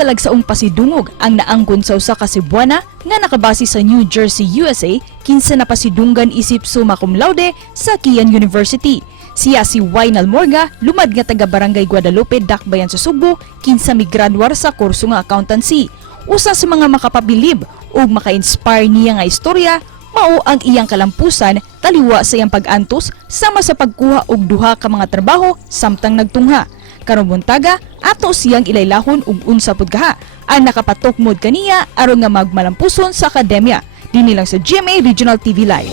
talagsaong pasidungog ang naangkon sa usa ka Cebuana nga nakabase sa New Jersey, USA, kinsa napasidunggan isip Summa Cum Laude sa Iyang University. Siya si Wynell Morga, lumad nga taga Barangay Guadalupe, Dakbayan sa Subo, kinsa migraduar sa kurso nga accountancy. Usa sa mga makapabilib ug maka-inspire niya nga istorya mao ang iyang kalampusan taliwa sa iyang pag-antos sama sa pagkuha og duha ka mga trabaho samtang nagtungha. Karon buntaga ato siyang ilaylahon ug unsa pud kaha ang nakapatukmod kaniya aron nga magmalampuson sa akademya dinhi lang sa GMA Regional TV Live.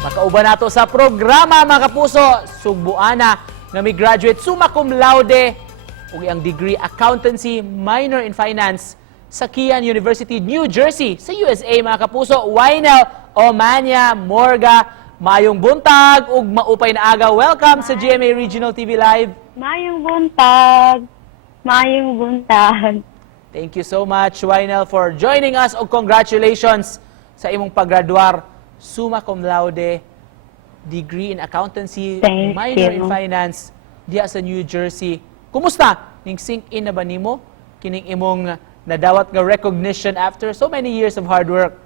Makauban nato sa programa mga kapuso, Cebuana nga may graduate Summa Cum Laude ug iyang degree accountancy minor in finance sa University, New Jersey sa USA mga kapuso. Wynell Morga, mayong buntag ug maupay na aga. Welcome sa GMA Regional TV Live. Mayong buntag. Mayong buntag. Thank you so much, Wynell, for joining us ug congratulations sa imong paggraduar Summa Cum Laude, degree in accountancy, minor in finance diya sa New Jersey. Kumusta? Ning sink in na ba nimo kining imong nadawat nga recognition after so many years of hard work?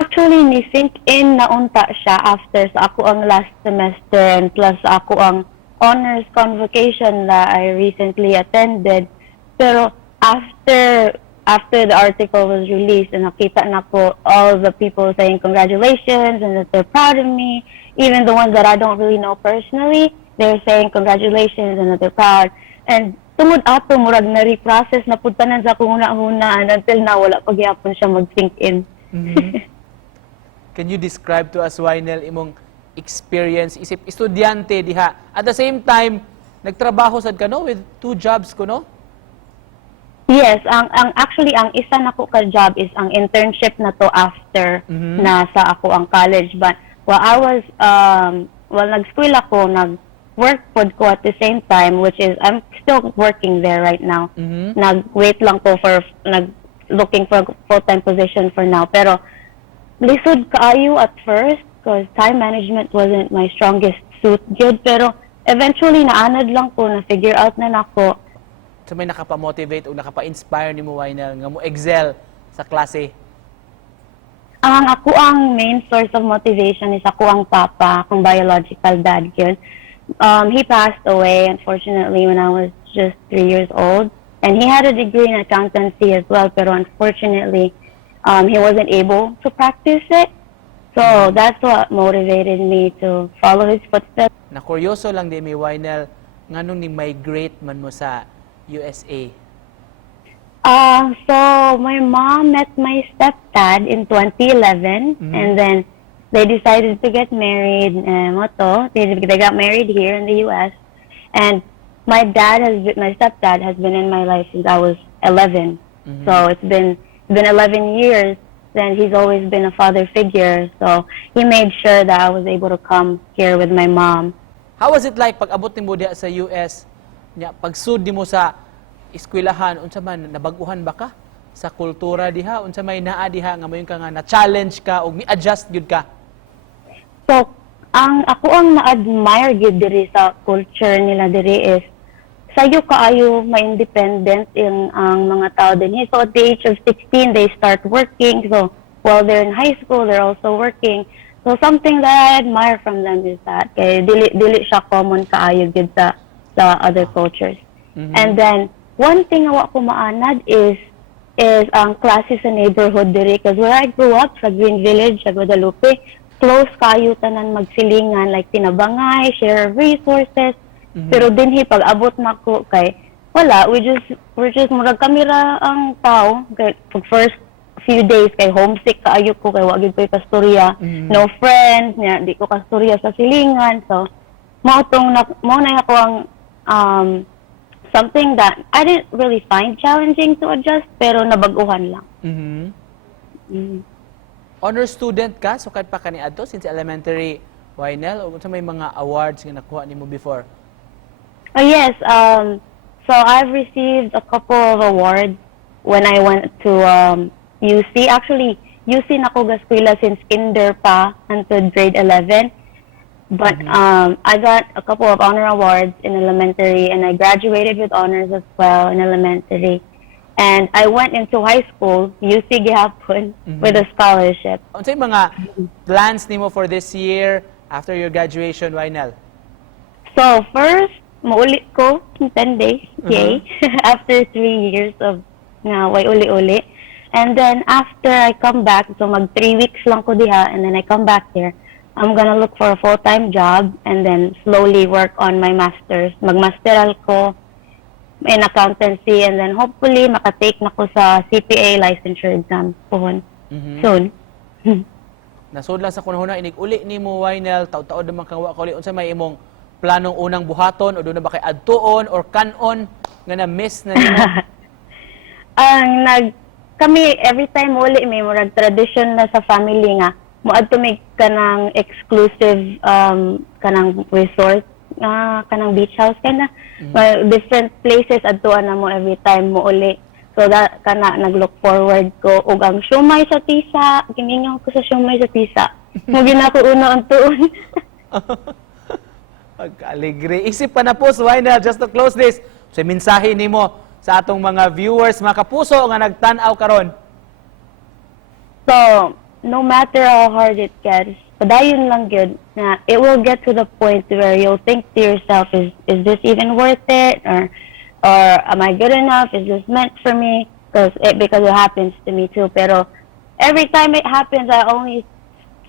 Actually, ni-sink in na unta siya after sa ako ang last semester and plus sa ako ang honors convocation that I recently attended. Pero after the article was released and nakita na po all the people saying congratulations and that they're proud of me, even the ones that I don't really know personally, they're saying congratulations and that they're proud. And tungod ato, murag na-reprocess na putanan sa akong una-una and until now, wala pagyapon siya mag-sink in. Can you describe to us, Wynell, imong experience isip estudyante diha? At the same time, nagtrabaho sad ka no with 2 jobs ko no? Yes, actually ang isa nako ka job is ang internship na to after na sa ako ang college, but while I was nag-school ako, nag-work pod ko at the same time, which is I'm still working there right now. Nag-wait lang po for looking for full-time position for now, pero lisod kaayo at first because time management wasn't my strongest suit good, pero eventually naanad lang po, na-figure out na nako. So may nakapa-motivate o nakapa-inspire ni mo, Wynell, nga mo excel sa klase? Ang ako ang main source of motivation is ako ang papa, akong biological dad yun. He passed away, unfortunately, when I was just 3 years old. And he had a degree in accountancy as well, pero unfortunately, he wasn't able to practice it. So that's what motivated me to follow his footsteps. Na-kuryoso lang din mi, Wynell, nga nung ni-migrate man mo sa USA? So my mom met my stepdad in 2011, and then they decided to get married. They got married here in the US, and my stepdad has been in my life since I was 11. So it's been 11 years, and he's always been a father figure. So he made sure that I was able to come here with my mom. How was it like pag abot nimo diha sa US? Nya pagsud nimo sa eskwelahan, unsa man nabaguhan ba ka sa kultura diha? Unsa may naa diha nga mayon ka nga na-challenge ka o mi-adjust gyud ka? So ako ang na-admire gyud diri sa culture nila diri is sayo kaayo ma-independent ang mga tao dinhi. So at the age of 16 they start working. So while they're in high school they're also working. So something that I admire from them is that kay dili siya common kaayo gyud sa other cultures. And then one thing nga ko maanad is ang klase sa neighborhood diri, because where I grew up sa Green Village sa Guadalupe, close kayo tanan magsilingan, like tinabangay, share of resources. Pero dinhi pag abot na ko kay wala, we're just murag kamera ang tao kay pag first few days kay homesick kaayo ko kay wa gyud koy kasturya, no friends, nya di ko kasturya sa silingan. So mao na ako ang something that I didn't really find challenging to adjust, pero nabaguhan lang. Honor student ka, so kahit pa kaniadto since elementary, Wynell, o sa may mga awards nga nakuha nimo before? Yes, so I've received a couple of awards when I went to UC. Actually, UC na ko gaskwela since kinder pa until grade 11. But I got a couple of honor awards in elementary, and I graduated with honors as well in elementary. And I went into high school, UC Gihapon, with a scholarship. Ano yung mga plans nimo for this year after your graduation, Wynell? So first, maulit ko in 10 days, yay, after 3 years of nga way uli-uli. And then after I come back, so mag 3 weeks lang ko diha, and then I come back here, I'm gonna look for a full-time job and then slowly work on my master's. Mag-masteral ko in accountancy, and then hopefully makatake na ko sa CPA licensure exam pohon soon. Nasud lang sa kunahuna inig uli nimo, Wynell, taud-taud naman kang wa ka uli. Unsa may imong planong unang buhaton o doon na ba kay adtuon or kanon nga na-miss na nimo? Kami every time uli may murag tradition na sa family nga moadto may kanang exclusive kanang resort kanang beach house kana different places adtuan na mo every time mo uli. So that kana naglook forward ko og ang siomay sa tisa, giningaw ko sa siomay sa tisa. Mo ginako una ang tuon. Pagka-alegre. Isip pa na po, Wynell, just to close this. So, mensahe nimo sa atong mga viewers, mga kapuso nga nagtan-aw karon. So, no matter how hard it gets, padayon lang good na it will get to the point where you'll think to yourself, is this even worth it? Or am I good enough? Is this meant for me? Because it happens to me too. Pero every time it happens, I only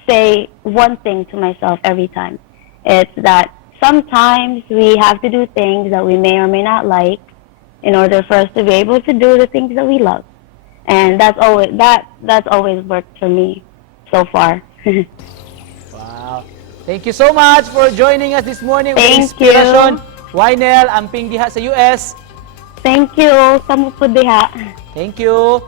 say one thing to myself every time. It's that sometimes we have to do things that we may or may not like in order for us to be able to do the things that we love. And that's always worked for me so far. Wow. Thank you so much for joining us this morning with Thank inspiration. you. Wynell, amping diha sa US. Thank you. Kamu po diha. Thank you.